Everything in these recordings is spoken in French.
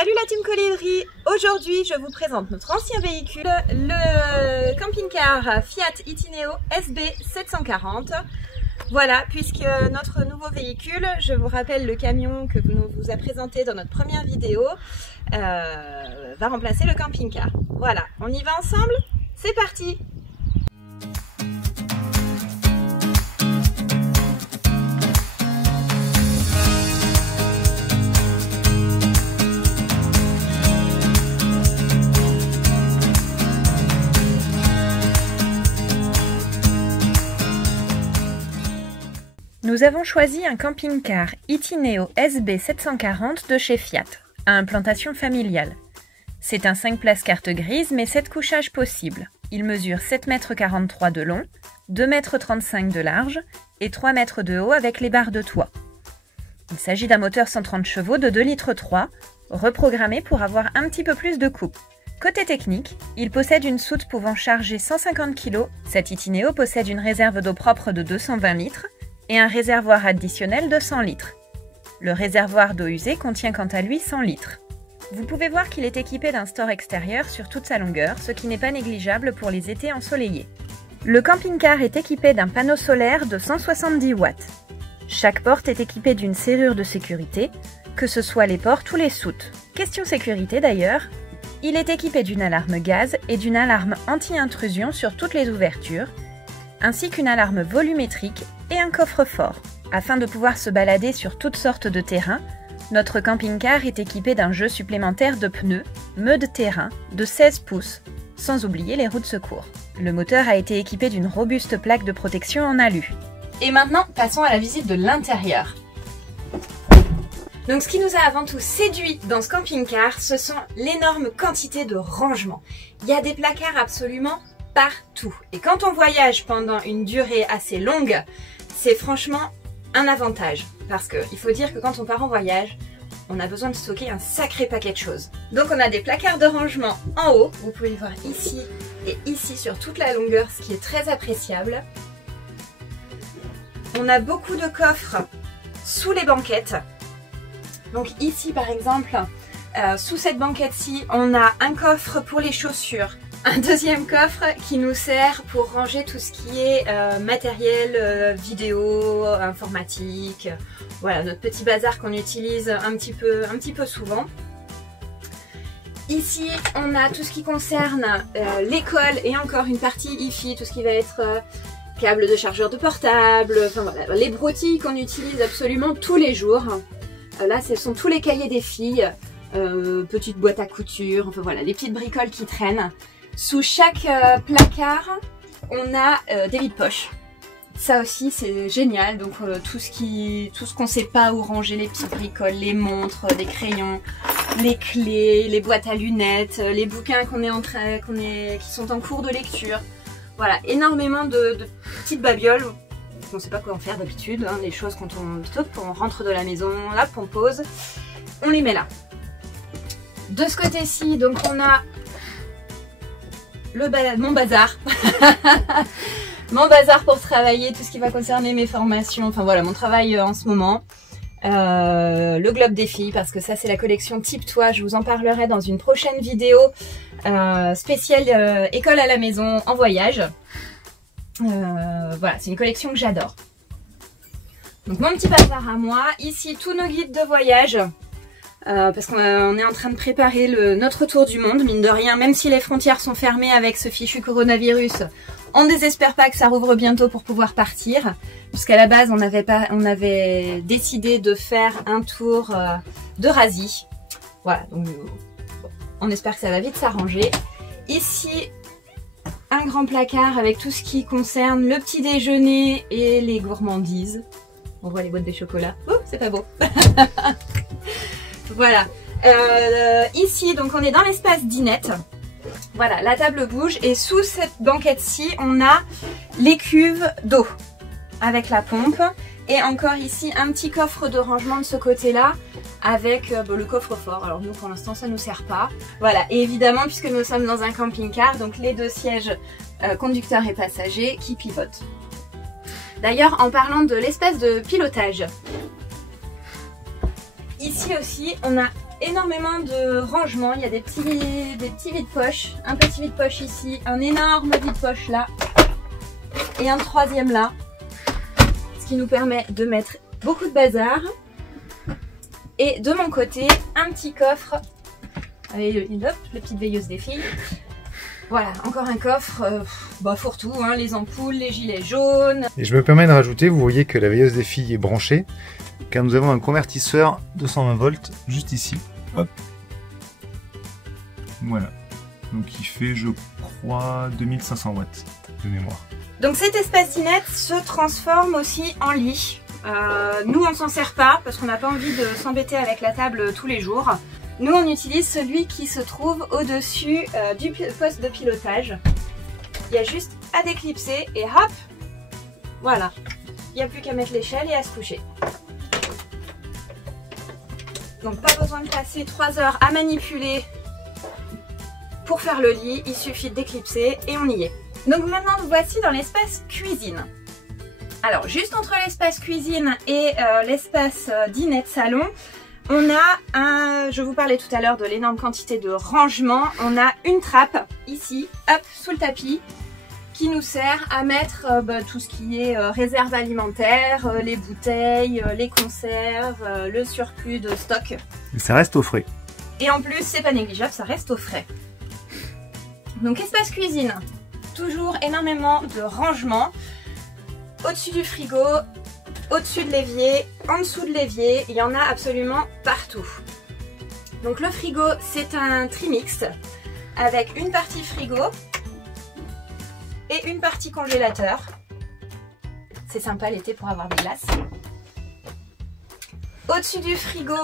Salut la team Colibri. Aujourd'hui je vous présente notre ancien véhicule, le camping-car Fiat Itineo SB 740. Voilà, puisque notre nouveau véhicule, je vous rappelle le camion que vous a présenté dans notre première vidéo, va remplacer le camping-car. Voilà, on y va ensemble? C'est parti! Nous avons choisi un camping-car Itineo SB 740 de chez Fiat, à implantation familiale. C'est un 5 places carte grise mais 7 couchages possibles. Il mesure 7,43 m de long, 2,35 m de large et 3 m de haut avec les barres de toit. Il s'agit d'un moteur 130 chevaux de 2,3 litres, reprogrammé pour avoir un petit peu plus de coupe. Côté technique, il possède une soute pouvant charger 150 kg. Cet Itineo possède une réserve d'eau propre de 220 litres, et un réservoir additionnel de 100 litres. Le réservoir d'eau usée contient quant à lui 100 litres. Vous pouvez voir qu'il est équipé d'un store extérieur sur toute sa longueur, ce qui n'est pas négligeable pour les étés ensoleillés. Le camping-car est équipé d'un panneau solaire de 170 watts. Chaque porte est équipée d'une serrure de sécurité, que ce soit les portes ou les soutes. Question sécurité d'ailleurs, il est équipé d'une alarme gaz et d'une alarme anti-intrusion sur toutes les ouvertures, ainsi qu'une alarme volumétrique et un coffre-fort. Afin de pouvoir se balader sur toutes sortes de terrains, notre camping-car est équipé d'un jeu supplémentaire de pneus, Mud Terrain, de 16 pouces, sans oublier les roues de secours. Le moteur a été équipé d'une robuste plaque de protection en alu. Et maintenant, passons à la visite de l'intérieur. Donc ce qui nous a avant tout séduit dans ce camping-car, ce sont l'énorme quantité de rangements. Il y a des placards absolument partout. Et quand on voyage pendant une durée assez longue, c'est franchement un avantage. Parce qu'il faut dire que quand on part en voyage, on a besoin de stocker un sacré paquet de choses. Donc on a des placards de rangement en haut. Vous pouvez voir ici et ici sur toute la longueur, ce qui est très appréciable. On a beaucoup de coffres sous les banquettes. Donc ici par exemple, sous cette banquette-ci, on a un coffre pour les chaussures. Un deuxième coffre qui nous sert pour ranger tout ce qui est matériel vidéo, informatique, voilà notre petit bazar qu'on utilise un petit peu souvent. Ici on a tout ce qui concerne l'école et encore une partie IFI, tout ce qui va être câble de chargeur de portable, enfin voilà, les broutilles qu'on utilise absolument tous les jours. Là ce sont tous les cahiers des filles, petites boîtes à couture, enfin voilà, les petites bricoles qui traînent. Sous chaque placard, on a des vides-poches. Ça aussi, c'est génial. Donc tout ce qu'on ne sait pas où ranger, les petites bricoles, les montres, les crayons, les clés, les boîtes à lunettes, les bouquins qui sont en cours de lecture. Voilà, énormément de petites babioles. On ne sait pas quoi en faire d'habitude. Hein, les choses quand on rentre de la maison, là, on pose, on les met là. De ce côté-ci, donc on a mon bazar. Mon bazar pour travailler, tout ce qui va concerner mes formations, enfin voilà mon travail en ce moment. Le globe des filles, parce que ça c'est la collection Type Toi, je vous en parlerai dans une prochaine vidéo spéciale école à la maison en voyage. Voilà, c'est une collection que j'adore. Donc mon petit bazar à moi, ici tous nos guides de voyage. Parce qu'on est en train de préparer notre tour du monde, mine de rien, même si les frontières sont fermées avec ce fichu coronavirus, on ne désespère pas que ça rouvre bientôt pour pouvoir partir. Puisqu'à la base, on avait décidé de faire un tour d'Eurasie. Voilà, donc on espère que ça va vite s'arranger. Ici, un grand placard avec tout ce qui concerne le petit déjeuner et les gourmandises. On voit les boîtes de chocolat. Oh, c'est pas beau. Voilà, ici donc on est dans l'espace dinette, voilà la table bouge et sous cette banquette-ci on a les cuves d'eau avec la pompe et encore ici un petit coffre de rangement de ce côté-là avec le coffre-fort. Alors nous pour l'instant ça ne nous sert pas, voilà, et évidemment puisque nous sommes dans un camping-car, donc les deux sièges conducteur et passager qui pivotent. D'ailleurs en parlant de l'espace de pilotage, ici aussi, on a énormément de rangement. Il y a des petits vide-poches, un petit vide-poche ici, un énorme vide-poche là et un troisième là, ce qui nous permet de mettre beaucoup de bazar. Et de mon côté, un petit coffre avec les petites veilleuses des filles. Voilà, encore un coffre, fourre-tout, hein, les ampoules, les gilets jaunes. Et je me permets de rajouter, vous voyez que la veilleuse des filles est branchée, car nous avons un convertisseur 220 volts juste ici. Hop. Voilà. Donc il fait, je crois, 2500 watts de mémoire. Donc cet espace dinette se transforme aussi en lit. Nous on s'en sert pas parce qu'on n'a pas envie de s'embêter avec la table tous les jours. Nous on utilise celui qui se trouve au-dessus du poste de pilotage. Il y a juste à déclipser et hop, voilà. Il n'y a plus qu'à mettre l'échelle et à se coucher. Donc pas besoin de passer 3 heures à manipuler pour faire le lit, il suffit de déclipser et on y est. Donc maintenant nous voici dans l'espace cuisine. Alors juste entre l'espace cuisine et l'espace dinette salon, on a je vous parlais tout à l'heure de l'énorme quantité de rangement, on a une trappe ici, hop, sous le tapis, qui nous sert à mettre tout ce qui est réserve alimentaire, les bouteilles, les conserves, le surplus de stock. Et ça reste au frais. Et en plus, c'est pas négligeable, ça reste au frais. Donc espace cuisine, toujours énormément de rangement. Au-dessus du frigo, au-dessus de l'évier, en dessous de l'évier, il y en a absolument partout. Donc le frigo, c'est un trimix avec une partie frigo et une partie congélateur. C'est sympa l'été pour avoir des glaces. Au-dessus du frigo,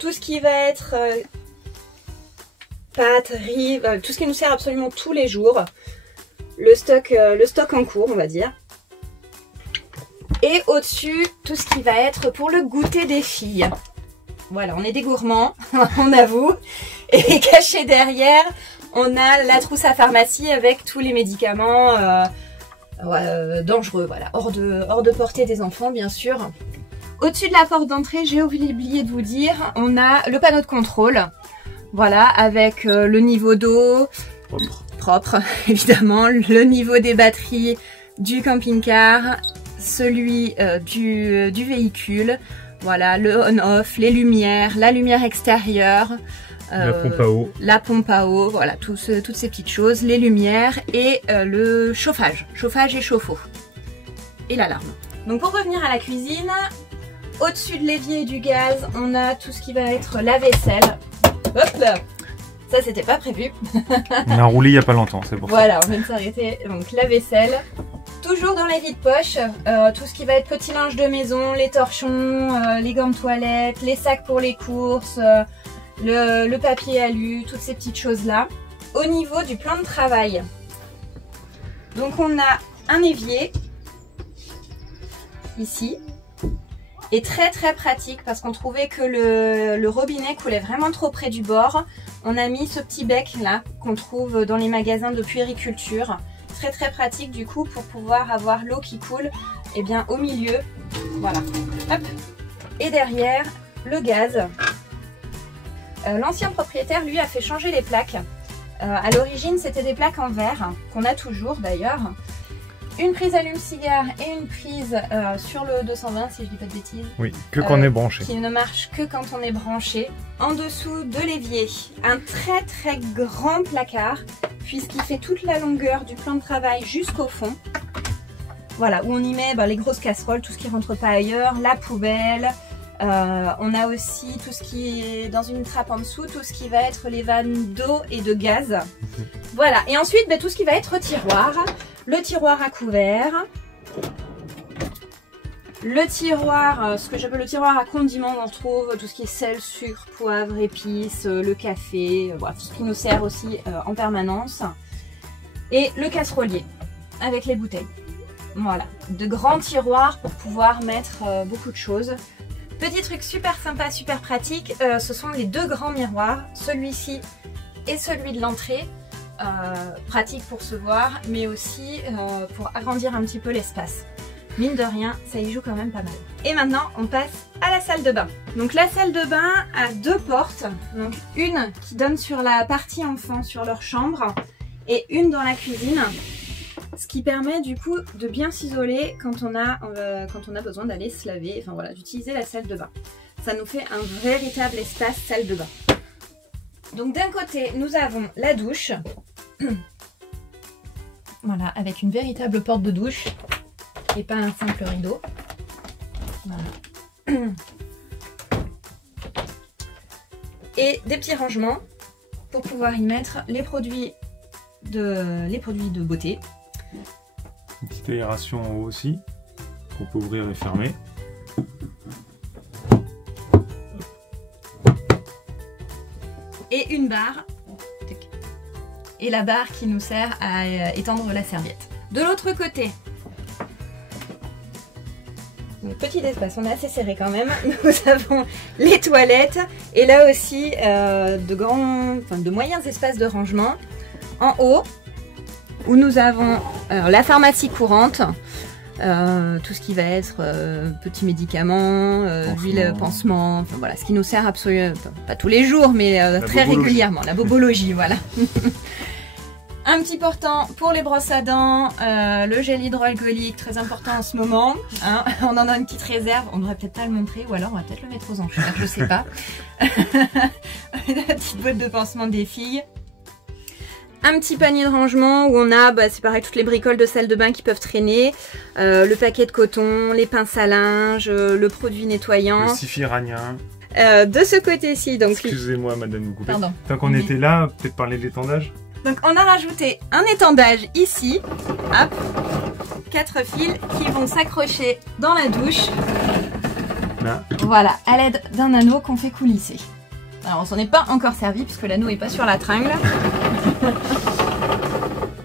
tout ce qui va être pâtes, riz, tout ce qui nous sert absolument tous les jours. Le stock en cours, on va dire. Et au-dessus, tout ce qui va être pour le goûter des filles. Voilà, on est des gourmands, on avoue. Et caché derrière, on a la trousse à pharmacie avec tous les médicaments dangereux, voilà, hors de portée des enfants, bien sûr. Au-dessus de la porte d'entrée, j'ai oublié de vous dire, on a le panneau de contrôle. Voilà, avec le niveau d'eau. Propre, évidemment, le niveau des batteries du camping-car, celui du véhicule, voilà, le on-off, les lumières, la lumière extérieure, la pompe à eau, voilà, toutes ces petites choses, les lumières et le chauffage et chauffe-eau, et l'alarme. Donc pour revenir à la cuisine, au-dessus de l'évier et du gaz, on a tout ce qui va être la vaisselle. Hop là! Ça, c'était pas prévu. On a roulé il n'y a pas longtemps, c'est pour ça. Voilà, on vient de s'arrêter. Donc, la vaisselle. Toujours dans les vides-poches, tout ce qui va être petit linge de maison, les torchons, les gants de toilette, les sacs pour les courses, le papier alu, toutes ces petites choses-là. Au niveau du plan de travail, donc on a un évier, ici. Et très très pratique parce qu'on trouvait que le robinet coulait vraiment trop près du bord. On a mis ce petit bec là qu'on trouve dans les magasins de puériculture. Très très pratique du coup pour pouvoir avoir l'eau qui coule bien au milieu. Voilà. Hop. Et derrière le gaz. L'ancien propriétaire lui a fait changer les plaques. À l'origine c'était des plaques en verre qu'on a toujours d'ailleurs. Une prise allume-cigare et une prise sur le 220 si je dis pas de bêtises. Oui, que quand on est branché. Qui ne marche que quand on est branché. En dessous de l'évier, un très très grand placard puisqu'il fait toute la longueur du plan de travail jusqu'au fond. Voilà, où on y met les grosses casseroles, tout ce qui rentre pas ailleurs, la poubelle. On a aussi tout ce qui est dans une trappe en dessous, tout ce qui va être les vannes d'eau et de gaz. Voilà, et ensuite tout ce qui va être tiroir. Le tiroir à couvert, le tiroir, ce que j'appelle le tiroir à condiments, on trouve tout ce qui est sel, sucre, poivre, épices, le café, voilà, tout ce qui nous sert aussi en permanence. Et le casserolier avec les bouteilles. Voilà, de grands tiroirs pour pouvoir mettre beaucoup de choses. Petit truc super sympa, super pratique, ce sont les deux grands miroirs, celui-ci et celui de l'entrée. Pratique pour se voir mais aussi pour agrandir un petit peu l'espace. mine de rien, ça y joue quand même pas mal. Et maintenant, on passe à la salle de bain. Donc la salle de bain a deux portes. Donc une qui donne sur la partie enfant, sur leur chambre, et une dans la cuisine. Ce qui permet du coup de bien s'isoler quand on a besoin d'aller se laver, enfin voilà, d'utiliser la salle de bain. Ça nous fait un véritable espace salle de bain. Donc d'un côté, nous avons la douche. Voilà, avec une véritable porte de douche et pas un simple rideau. Voilà. Et des petits rangements pour pouvoir y mettre les produits de beauté. Une petite aération en haut aussi, qu'on peut ouvrir et fermer. Et une barre. Et la barre qui nous sert à étendre la serviette. De l'autre côté, donc, petit espace, on est assez serré quand même. Nous avons les toilettes et là aussi de moyens espaces de rangement. En haut, où nous avons la pharmacie courante, tout ce qui va être petits médicaments, huile, pansement, enfin, voilà, ce qui nous sert absolument, pas tous les jours, mais très régulièrement, la bobologie, voilà. Un petit portant pour les brosses à dents, le gel hydroalcoolique, très important en ce moment. Hein, on en a une petite réserve, on devrait peut-être pas le montrer, ou alors on va peut-être le mettre aux enchères, je sais pas. La petite boîte de pansement des filles. Un petit panier de rangement où on a, c'est pareil, toutes les bricoles de salle de bain qui peuvent traîner, le paquet de coton, les pinces à linge, le produit nettoyant. Le sifiranien. De ce côté-ci, donc... Excusez-moi, madame, vous coupez. Pardon. Tant qu'on était là, peut-être parler de l'étendage. Donc on a rajouté un étendage ici, hop, 4 fils qui vont s'accrocher dans la douche. Là. Voilà, à l'aide d'un anneau qu'on fait coulisser. Alors on s'en est pas encore servi puisque l'anneau est pas sur la tringle.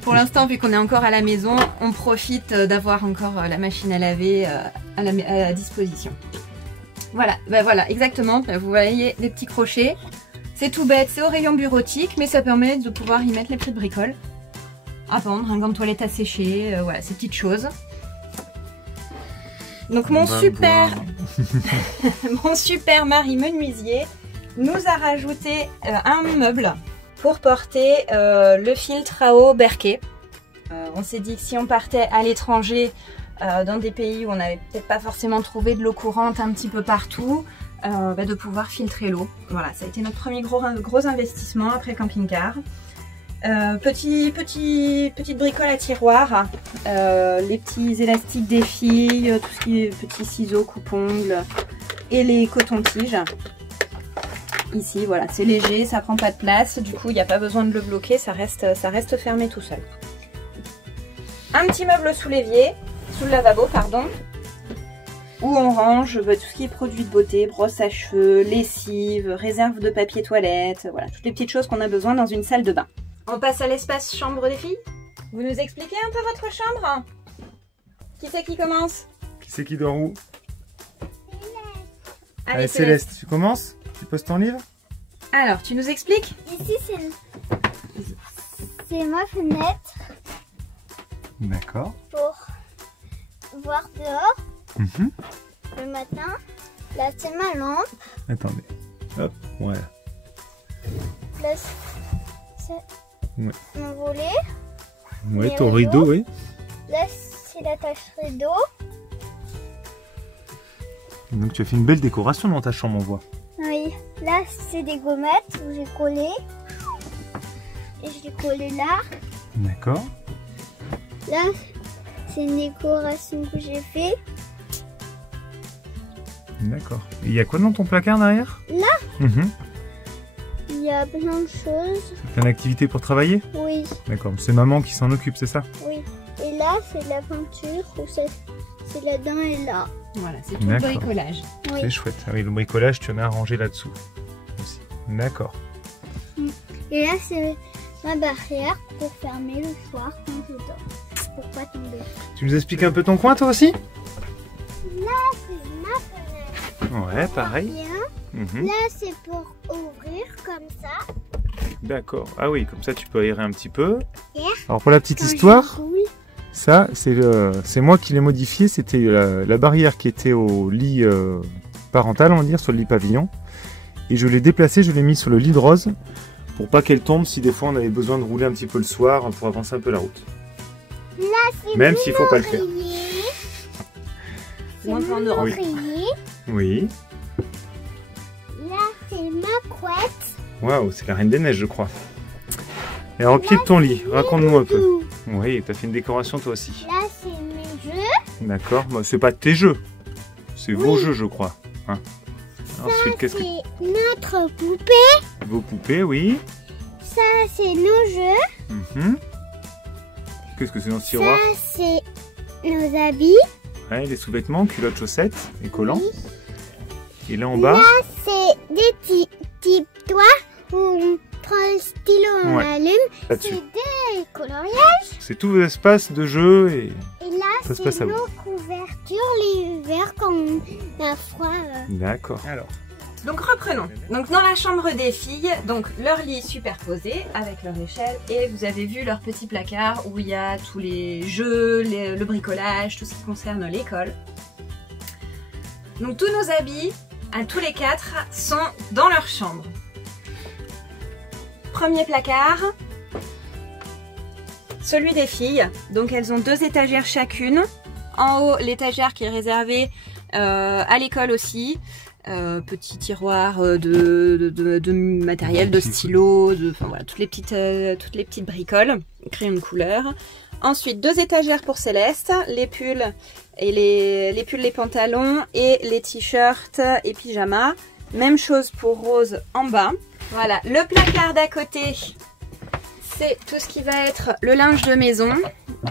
Pour l'instant, vu qu'on est encore à la maison, on profite d'avoir encore la machine à laver à la disposition. Voilà, voilà, exactement, vous voyez les petits crochets. C'est tout bête, c'est au rayon bureautique, mais ça permet de pouvoir y mettre les petites bricoles. À pendre, un gant de toilette à sécher, voilà, ces petites choses. Donc mon super mari menuisier nous a rajouté un meuble pour porter le filtre à eau Berkey. On s'est dit que si on partait à l'étranger, dans des pays où on n'avait peut-être pas forcément trouvé de l'eau courante un petit peu partout, de pouvoir filtrer l'eau. Voilà, ça a été notre premier gros investissement après camping-car. Petite bricole à tiroir, les petits élastiques des filles, tout ce qui est petits ciseaux, coupe-ongles et les cotons-tiges. Ici, voilà, c'est léger, ça prend pas de place, du coup il n'y a pas besoin de le bloquer, ça reste fermé tout seul. Un petit meuble sous l'évier, sous le lavabo, pardon, où on range tout ce qui est produits de beauté, brosse à cheveux, lessive, réserve de papier toilette, voilà, toutes les petites choses qu'on a besoin dans une salle de bain. On passe à l'espace chambre des filles. Vous nous expliquez un peu votre chambre? Qui c'est qui commence? Qui c'est qui dort où? Allez, Céleste, tu commences? Tu poses ton livre? Alors, tu nous expliques? Ici, c'est ma fenêtre. D'accord. Pour voir dehors le matin. Là, c'est ma lampe. Attendez. Hop, voilà. Là, c'est mon volet. Ouais, ton rideau, oui. Là, c'est l'attache rideau. Donc tu as fait une belle décoration dans ta chambre, on voit. Oui. Là, c'est des gommettes où j'ai collé. Et je l'ai collé là. D'accord. Là, c'est une décoration que j'ai fait. D'accord. Et il y a quoi dans ton placard derrière? Là, il y a plein de choses. T'as une activité pour travailler? Oui. D'accord. C'est maman qui s'en occupe, c'est ça? Oui. Et là, c'est de la peinture. C'est là-dedans et là. Voilà, c'est tout le bricolage. Oui. C'est chouette. Ah oui, le bricolage, tu en as rangé là-dessous aussi. D'accord. Et là, c'est ma barrière pour fermer le soir quand je dors. Pour pas tomber. Tu nous expliques un peu ton coin, toi aussi? Là, c'est ma fenêtre. Ouais, pareil. Là, c'est pour ouvrir comme ça. D'accord. Ah oui, comme ça, tu peux aérer un petit peu. Et Alors, pour la petite histoire, Ça, c'est moi qui l'ai modifié. C'était la barrière qui était au lit parental, on va dire, sur le lit pavillon. Et je l'ai déplacée, je l'ai mis sur le lit de Rose pour pas qu'elle tombe si des fois on avait besoin de rouler un petit peu le soir pour avancer un peu la route. Là, Même s'il faut pas le faire. C'est mon oreiller. Oui. Là, c'est ma couette. Waouh, c'est la Reine des Neiges, je crois. Et alors, au pied de ton lit, raconte-nous un peu. Oui, tu as fait une décoration toi aussi. Là, c'est mes jeux. D'accord, bah, c'est pas tes jeux. C'est vos jeux, je crois. Hein. Ensuite, qu'est-ce que... C'est notre poupée. Vos poupées, oui. Ça, c'est nos jeux. Qu'est-ce que c'est dans ce tiroir? Ça, c'est nos habits. Ouais, les sous-vêtements, culottes, chaussettes et collants. Oui. Et là en bas, Là, c'est des petits doigts où on prend le stylo, on allume. C'est là-dessus. des coloriages. C'est tous vos espaces de jeu et Et là, ça se passe c'est à vous. nos couvertures l'hiver quand on a froid. D'accord. Alors, Donc reprenons. Donc dans la chambre des filles, donc leur lit superposé avec leur échelle et vous avez vu leur petit placard où il y a tous les jeux, le bricolage, tout ce qui concerne l'école. Donc tous nos habits, à tous les quatre, sont dans leur chambre. Premier placard, celui des filles. Donc elles ont 2 étagères chacune. En haut, l'étagère qui est réservée à l'école aussi. Petit tiroir de matériel, de stylo, enfin voilà, toutes les petites bricoles, crayons de couleur. Ensuite 2 étagères pour Céleste, les pulls et les pulls, les pantalons et les t-shirts et pyjamas. Même chose pour Rose en bas. Voilà, le placard d'à côté, c'est tout ce qui va être le linge de maison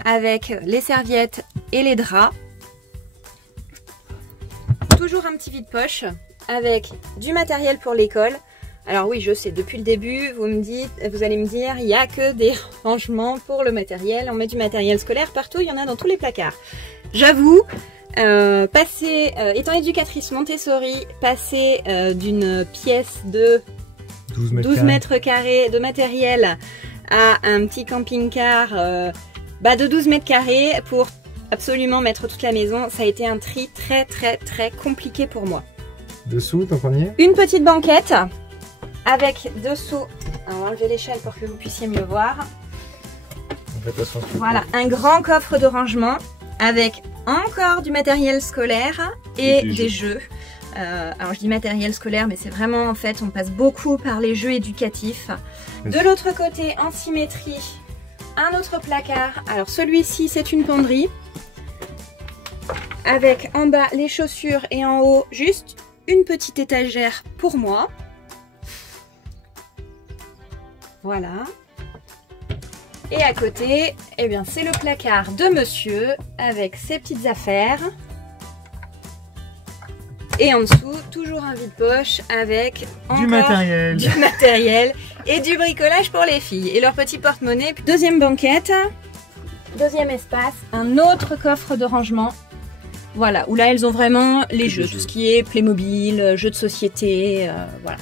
avec les serviettes et les draps. Toujours un petit vide-poche avec du matériel pour l'école. Alors oui, je sais, depuis le début, vous allez me dire, il n'y a que des rangements pour le matériel. On met du matériel scolaire partout, il y en a dans tous les placards. J'avoue, étant éducatrice Montessori, passer d'une pièce de 12 mètres carrés de matériel à un petit camping-car de 12 mètres carrés pour absolument mettre toute la maison, ça a été un tri très compliqué pour moi. dessous, ton premier? Une petite banquette avec dessous, on va enlever l'échelle pour que vous puissiez mieux voir. Voilà, un grand coffre de rangement avec encore du matériel scolaire et des jeux. Alors je dis matériel scolaire, mais c'est vraiment en fait, on passe beaucoup par les jeux éducatifs. De l'autre côté, en symétrie, un autre placard. Alors celui-ci, c'est une penderie. Avec en bas les chaussures et en haut juste une petite étagère pour moi. Voilà. Et à côté, eh bien, c'est le placard de monsieur avec ses petites affaires. Et en dessous, toujours un vide-poche avec du matériel et du bricolage pour les filles. Et leur petit porte-monnaie. Deuxième banquette, deuxième espace, un autre coffre de rangement. Voilà, où là elles ont vraiment les jeux, tout ce qui est Playmobil, jeux de société, voilà.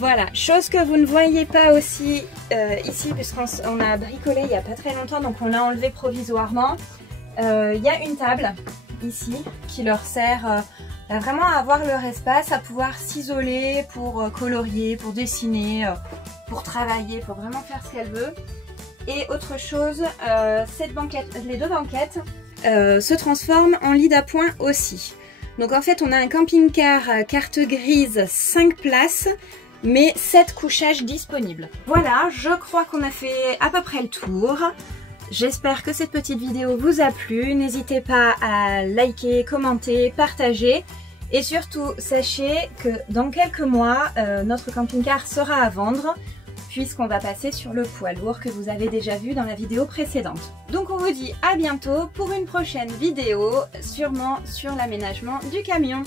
Voilà, chose que vous ne voyez pas aussi ici, puisqu'on a bricolé il n'y a pas très longtemps, donc on l'a enlevé provisoirement. Il y a une table ici qui leur sert vraiment à avoir leur espace, à pouvoir s'isoler pour colorier, pour dessiner, pour travailler, pour vraiment faire ce qu'elle veut. Et autre chose, les 2 banquettes se transforment en lit d'appoint aussi. Donc en fait on a un camping-car carte grise 5 places, mais 7 couchages disponibles. Voilà, je crois qu'on a fait à peu près le tour. J'espère que cette petite vidéo vous a plu. N'hésitez pas à liker, commenter, partager. Et surtout, sachez que dans quelques mois, notre camping-car sera à vendre, puisqu'on va passer sur le poids lourd que vous avez déjà vu dans la vidéo précédente. Donc on vous dit à bientôt pour une prochaine vidéo, sûrement sur l'aménagement du camion.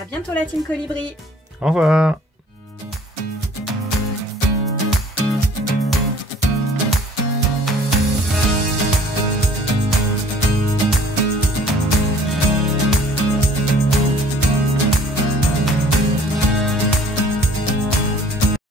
À bientôt la team Colibri. Au revoir.